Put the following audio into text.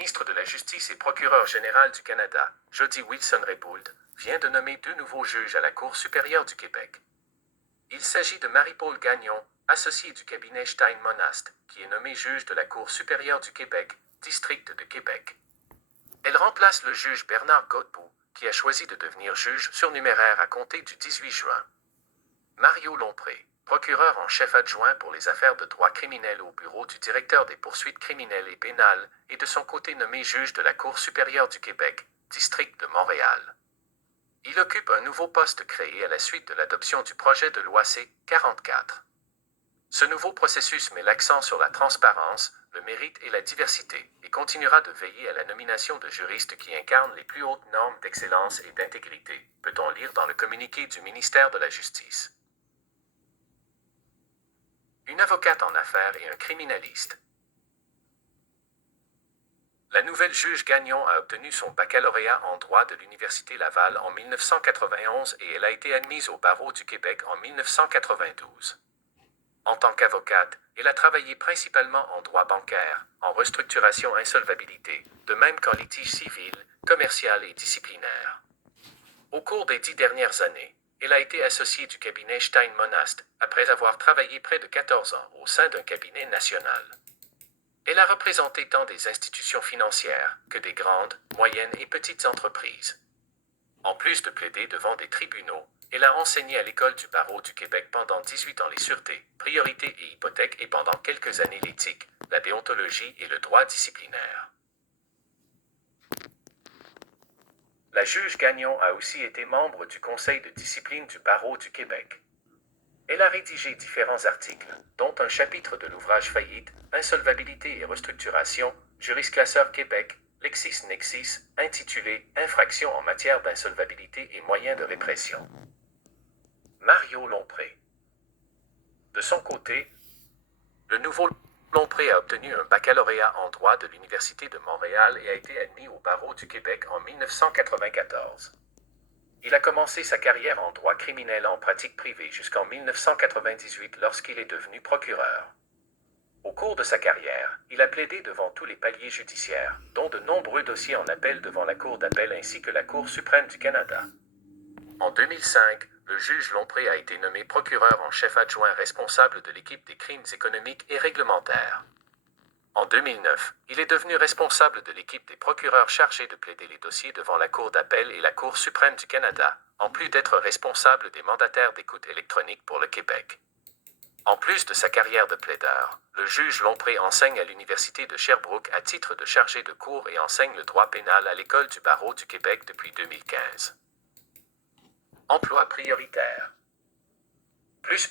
ministre de la Justice et procureur général du Canada, Jody Wilson-Raybould, vient de nommer 2 nouveaux juges à la Cour supérieure du Québec. Il s'agit de Marie-Paule Gagnon, associée du cabinet Stein-Monast, qui est nommée juge de la Cour supérieure du Québec, district de Québec. Elle remplace le juge Bernard Godbout, qui a choisi de devenir juge surnuméraire à compter du 18 juin. Mario Lompré, procureur en chef adjoint pour les affaires de droit criminel au bureau du directeur des poursuites criminelles et pénales, est de son côté nommé juge de la Cour supérieure du Québec, district de Montréal. Il occupe un nouveau poste créé à la suite de l'adoption du projet de loi C-44. Ce nouveau processus met l'accent sur la transparence, le mérite et la diversité, et continuera de veiller à la nomination de juristes qui incarnent les plus hautes normes d'excellence et d'intégrité, peut-on lire dans le communiqué du ministère de la Justice. Une avocate en affaires et un criminaliste. La nouvelle juge Gagnon a obtenu son baccalauréat en droit de l'Université Laval en 1991 et elle a été admise au barreau du Québec en 1992. En tant qu'avocate, elle a travaillé principalement en droit bancaire, en restructuration-insolvabilité, de même qu'en litige civil, commercial et disciplinaire. Au cours des 10 dernières années, elle a été associée du cabinet Stein-Monast, après avoir travaillé près de 14 ans au sein d'un cabinet national. Elle a représenté tant des institutions financières que des grandes, moyennes et petites entreprises. En plus de plaider devant des tribunaux, elle a enseigné à l'École du barreau du Québec pendant 18 ans les sûretés, priorités et hypothèques et pendant quelques années l'éthique, la déontologie et le droit disciplinaire. La juge Gagnon a aussi été membre du Conseil de discipline du barreau du Québec. Elle a rédigé différents articles, dont un chapitre de l'ouvrage Faillite, insolvabilité et restructuration, Jurisclasseur Québec, LexisNexis, intitulé Infractions en matière d'insolvabilité et moyens de répression. Mario Lompré. De son côté, le nouveau Lompré a obtenu un baccalauréat en droit de l'Université de Montréal et a été admis au barreau du Québec en 1994. Il a commencé sa carrière en droit criminel en pratique privée jusqu'en 1998 lorsqu'il est devenu procureur. Au cours de sa carrière, il a plaidé devant tous les paliers judiciaires, dont de nombreux dossiers en appel devant la Cour d'appel ainsi que la Cour suprême du Canada. En 2005, le juge Lompré a été nommé procureur en chef adjoint responsable de l'équipe des crimes économiques et réglementaires. En 2009, il est devenu responsable de l'équipe des procureurs chargés de plaider les dossiers devant la Cour d'appel et la Cour suprême du Canada, en plus d'être responsable des mandataires d'écoute électronique pour le Québec. En plus de sa carrière de plaideur, le juge Lompré enseigne à l'Université de Sherbrooke à titre de chargé de cours et enseigne le droit pénal à l'École du barreau du Québec depuis 2015. Emploi prioritaire. Plus.